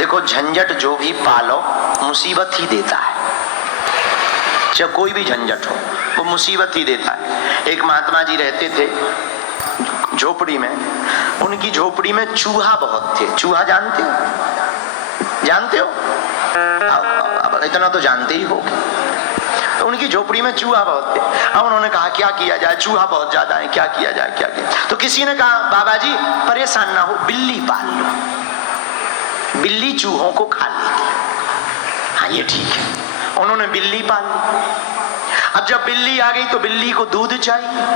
देखो, झंझट जो भी पालो मुसीबत ही देता है। चाहे कोई भी झंझट हो वो मुसीबत ही देता है। एक महात्मा जी रहते थे झोपड़ी में। उनकी झोपड़ी में चूहा बहुत थे। चूहा जानते हो? जानते हो? अब इतना तो जानते ही हो। तो उनकी झोपड़ी में चूहा बहुत थे। अब उन्होंने कहा क्या किया जाए, चूहा बहुत ज्यादा है, क्या किया जाए, क्या किया। तो किसी ने कहा बाबा जी परेशान ना हो, बिल्ली पाल लो, बिल्ली चूहों को खा लेगी। हाँ ये ठीक है। उन्होंने बिल्ली पाल ली। अब जब बिल्ली आ गई तो बिल्ली को दूध चाहिए।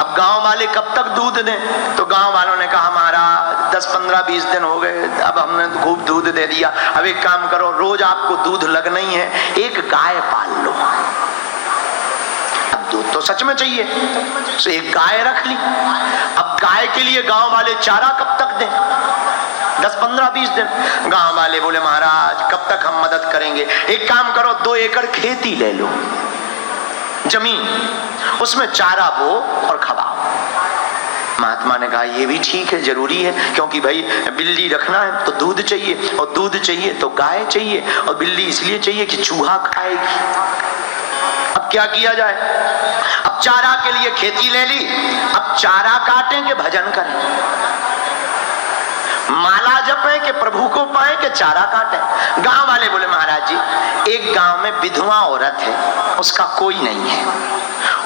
अब गांव वाले कब तक दूध दें? तो गांव वालों ने कहा महाराज 10, 15, 20 दिन हो गए, अब हमने खूब दूध दे दिया। अब एक काम करो, रोज आपको दूध लगना ही है, एक गाय पाल लो। अब दूध तो सच में चाहिए, तो एक गाय रख ली। अब गाय के लिए गांव वाले चारा कब तक दें? 10, 15, 20 दिन। गांव वाले बोले महाराज कब तक हम मदद करेंगे, एक काम करो 2 एकड़ खेती ले लो, जमीन, उसमें चारा बो और खवाओ। महात्मा ने कहा ये भी ठीक है, जरूरी है, क्योंकि भाई बिल्ली रखना है तो दूध चाहिए, और दूध चाहिए तो गाय चाहिए, और बिल्ली इसलिए चाहिए कि चूहा खाएगी। अब क्या किया जाए? अब चारा के लिए खेती ले ली। अब चारा काटें कि भजन करें, माला जपें कि प्रभु को पाए कि चारा काटें? गांव वाले बोले महाराज जी एक गांव में विधवा औरत है, उसका कोई नहीं है,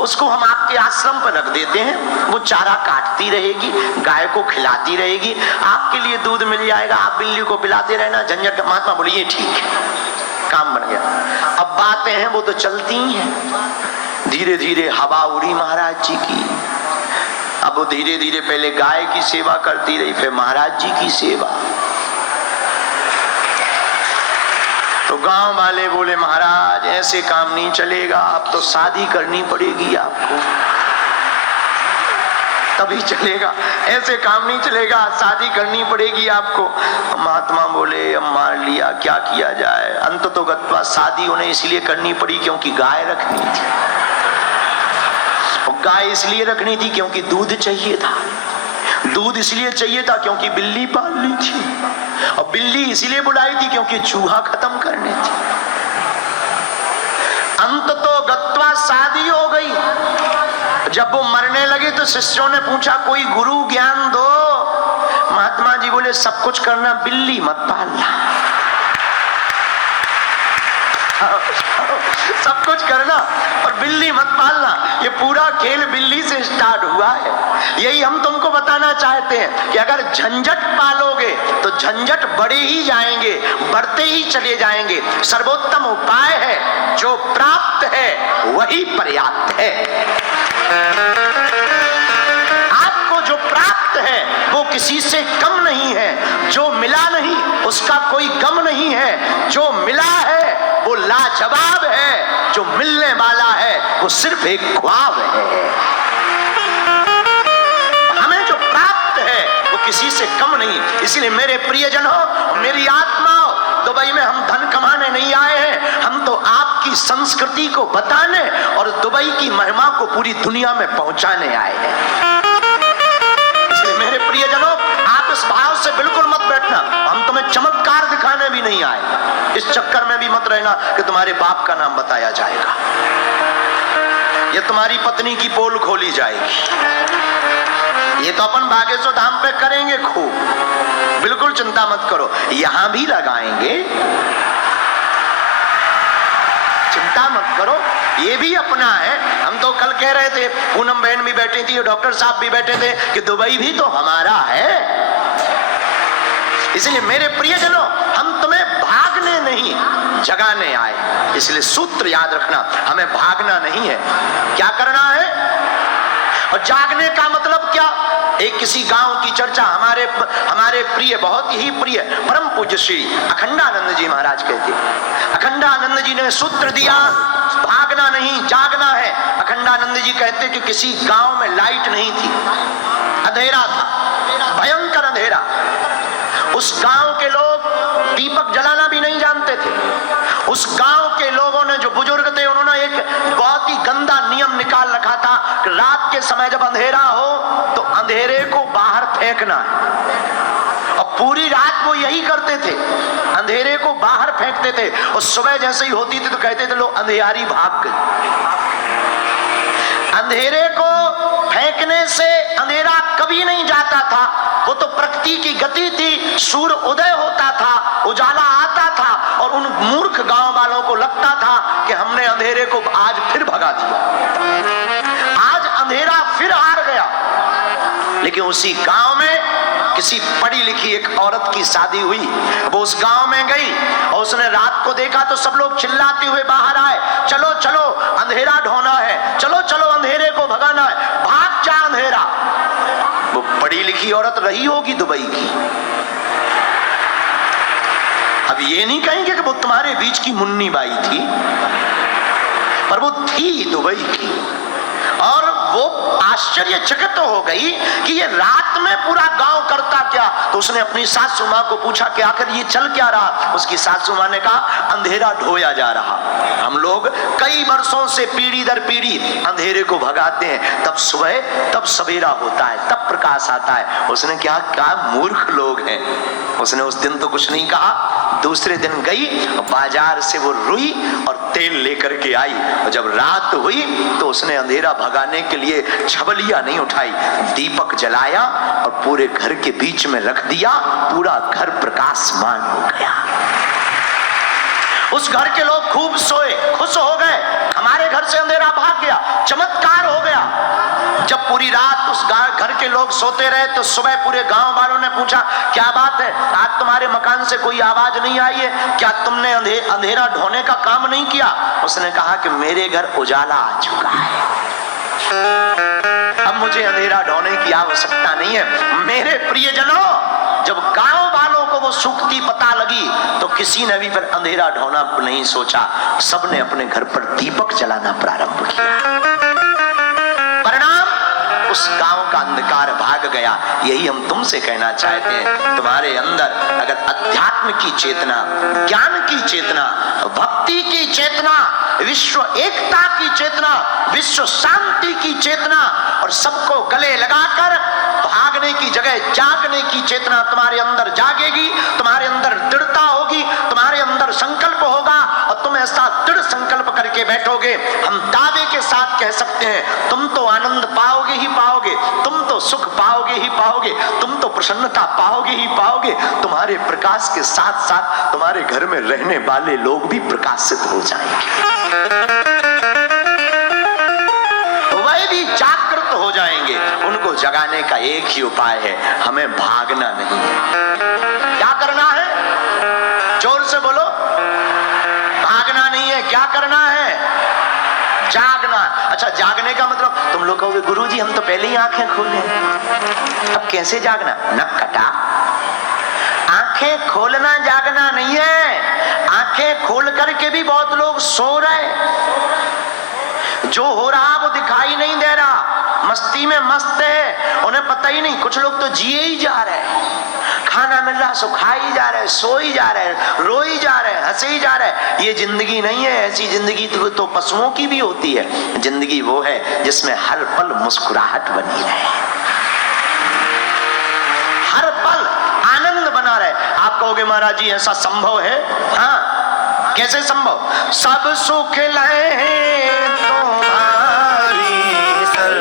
उसको हम आपके आश्रम पर रख देते हैं, वो चारा काटती रहेगी, गाय को खिलाती रहेगी, आपके लिए दूध मिल जाएगा, आप बिल्ली को पिलाते रहना, झंझट। महात्मा बोले ये ठीक है, काम बन गया। अब बातें हैं वो तो चलती ही हैं। धीरे धीरे हवा उड़ी महाराज जी की। अब वो धीरे धीरे पहले गाय की सेवा करती रही, फिर महाराज जी की सेवा। तो गांव वाले बोले महाराज ऐसे काम नहीं चलेगा, अब तो शादी करनी पड़ेगी आपको, तभी चलेगा, ऐसे काम नहीं चलेगा, शादी करनी पड़ेगी आपको। महात्मा बोले अब मान लिया, क्या किया जाए। अंततोगत्वा शादी उन्हें इसलिए करनी पड़ी क्योंकि गाय रखनी थी। गाय इसलिए रखनी थी क्योंकि दूध चाहिए था, दूध इसलिए चाहिए था क्योंकि बिल्ली पालनी थी, और बिल्ली इसलिए बुलाई थी क्योंकि चूहा खत्म करने थी। अंत तो गत्वा शादी हो गई। जब वो मरने लगे तो शिष्यों ने पूछा कोई गुरु ज्ञान दो। महात्मा जी बोले सब कुछ करना, बिल्ली मत पालना। सब कुछ करना और बिल्ली मत पालना। ये पूरा खेल बिल्ली से स्टार्ट हुआ है। यही हम तुमको बताना चाहते हैं कि अगर झंझट पालोगे तो झंझट बढ़े ही जाएंगे, बढ़ते ही चले जाएंगे। सर्वोत्तम उपाय है, जो प्राप्त है वही पर्याप्त है। आपको जो प्राप्त है वो किसी से कम नहीं है, जो मिला नहीं उसका कोई गम नहीं है, जो मिला है वो लाजवाब है, जो मिलने वाला है वो सिर्फ एक ख्वाब है। हमें जो प्राप्त है वो किसी से कम नहीं। इसलिए मेरे प्रियजनों, मेरी आत्माओं, दुबई में हम धन कमाने नहीं आए हैं, हम तो आपकी संस्कृति को बताने और दुबई की महिमा को पूरी दुनिया में पहुंचाने आए हैं। इसलिए मेरे प्रियजनों, आप इस भाव से बिल्कुल मत बैठना, हम तुम्हें चमत्कार दिखाने भी नहीं आए। इस चक्कर में भी मत रहना कि तुम्हारे बाप का नाम बताया जाएगा, ये तुम्हारी पत्नी की पोल खोली जाएगी। ये तो अपन बागेश्वर धाम पे करेंगे खूब, बिल्कुल चिंता मत करो, यहां भी लगाएंगे, चिंता मत करो, ये भी अपना है। हम तो कल कह रहे थे, पूनम बहन भी बैठी थी, डॉक्टर साहब भी बैठे थे कि दुबई भी तो हमारा है। इसलिए मेरे प्रियजनों, हम तुम्हें भागने नहीं जगाने आए। इसलिए सूत्र याद रखना, हमें भागना नहीं है, क्या करना है। और जागने का मतलब क्या? एक किसी गांव की चर्चा हमारे प्रिय, बहुत ही प्रिय परम पूज्य श्री अखंडानंद जी महाराज कहते, अखंडानंद जी ने सूत्र दिया, भागना नहीं जागना है। अखंडानंद जी कहते कि किसी गांव में लाइट नहीं थी, अंधेरा था, भयंकर अंधेरा। उस गांव के लोग दीपक जलाना भी नहीं जानते थे। उस गांव के लोगों ने, जो बुजुर्ग थे, उन्होंने एक बहुत ही गंदा नियम निकाल रखा था कि रात के समय जब अंधेरा हो तो अंधेरे को बाहर फेंकना है। और पूरी रात वो यही करते थे, अंधेरे को बाहर फेंकते थे और सुबह जैसे ही होती थी तो कहते थे लो अंधियारी भाग गई। अंधेरे को फेंकने से अंधेरा कभी नहीं जाता था, वो तो प्रकृति की गति थी। सूर्य उदय होता था, उजाला आता था और उन मूर्ख गांव वालों को लगता था कि हमने अंधेरे को आज फिर भगा दिया, आज अंधेरा फिर हार गया। लेकिन उसी गांव में किसी पढ़ी लिखी एक औरत की शादी हुई। वो उस गांव में गई और उसने रात को देखा तो सब लोग चिल्लाते हुए बाहर आए, चलो चलो अंधेरा ढोना है, चलो चलो अंधेरे को भगाना है, भाग जा अंधेरा। वो पढ़ी लिखी औरत रही होगी दुबई की। अब ये नहीं कहेंगे कि वो तुम्हारे बीच की मुन्नी बाई थी, पर वो थी दुबई की। और वो आश्चर्यचकित हो गई कि ये रात में पूरा गांव करता क्या। तो उसने अपनी सासू मां को पूछा कि आखिर ये चल क्या रहा। उसकी सासू मां ने कहा अंधेरा ढोया जा रहा। हम लोग कई वर्षों से पीढ़ी दर पीढ़ी अंधेरे को भगाते हैं, तब सुबह तब सवेरा होता है, तब प्रकाश आता है। उसने क्या मूर्ख लोग हैं। उसने उस दिन तो कुछ नहीं कहा। दूसरे दिन गई बाजार से वो रुई और तेल लेकर के आई और जब रात हुई तो उसने अंधेरा भगाने के लिए छबलिया नहीं उठाई, दीपक जलाया और पूरे घर के बीच में रख दिया। पूरा घर प्रकाशमान हो गया। उस घर के लोग खूब सोए, खुश हो गए, हमारे घर से अंधेरा भाग गया, चमत्कार हो गया। जब पूरी रात उस घर के लोग सोते रहे तो सुबह पूरे गांव वालों ने पूछा क्या बात है, आज तुम्हारे मकान से कोई आवाज नहीं आई है, क्या तुमने अंधेरा ढोने का काम नहीं किया। उसने कहा कि मेरे घर उजाला आ चुका है, अब मुझे अंधेरा ढोने की आवश्यकता नहीं है। मेरे प्रियजनों, जब गांव वालों को वो सूक्ति पता लगी तो किसी ने भी फिर अंधेरा ढोना नहीं सोचा, सबने अपने घर पर दीपक जलाना प्रारंभ किया। परिणाम उस गांव का अंधकार भाग गया। यही हम तुमसे कहना चाहते हैं, तुम्हारे अंदर अगर अध्यात्म की चेतना, ज्ञान की चेतना, भक्ति की चेतना, विश्व एकता की चेतना, विश्व शांति की चेतना और सबको गले लगाकर भागने की जगह जागने की चेतना तुम्हारे अंदर जागेगी, तुम्हारे अंदर दृढ़ता होगी, तुम्हारे अंदर संकल्प होगा और तुम ऐसा दृढ़ संकल्प करके बैठोगे, हम दावे के साथ कह सकते हैं तुम तो आनंद पाओगे ही पाओगे, तुम तो सुख पाओगे ही पाओगे, तुम तो प्रसन्नता पाओगे ही पाओगे। तुम्हारे प्रकाश के साथ साथ तुम्हारे घर में रहने वाले लोग भी प्रकाशित हो जाएंगे, वह भी जागृत हो जाएंगे। उनको जगाने का एक ही उपाय है, हमें भागना नहीं है। क्या करना है? जोर से बोलो। भागना नहीं है, क्या करना है? जागना। अच्छा, जागने का मतलब तुम लोग कहोगे गुरुजी हम तो पहले ही आंखें खोले, अब कैसे जागना? नक कटा। आंखें खोलना जागना नहीं है। आंखें खोल करके भी बहुत लोग सो रहे, जो हो रहा वो दिखाई नहीं दे रहा, मस्ती में मस्त है, उन्हें पता ही नहीं। कुछ लोग तो जिए ही जा रहे हैं, खाना मिल रहा सो खा ही जा रहे, सो ही जा रहे, रो ही जा रहे, हंसे ही जा रहे। ये जिंदगी नहीं है। ऐसी जिंदगी तो पशुओं की भी होती है। जिंदगी वो है जिसमें हर पल मुस्कुराहट बनी रहे, हर पल आनंद बना रहे। आप कहोगे महाराज जी ऐसा संभव है? हाँ, कैसे संभव? सब सुख लाए तुम्हारी सर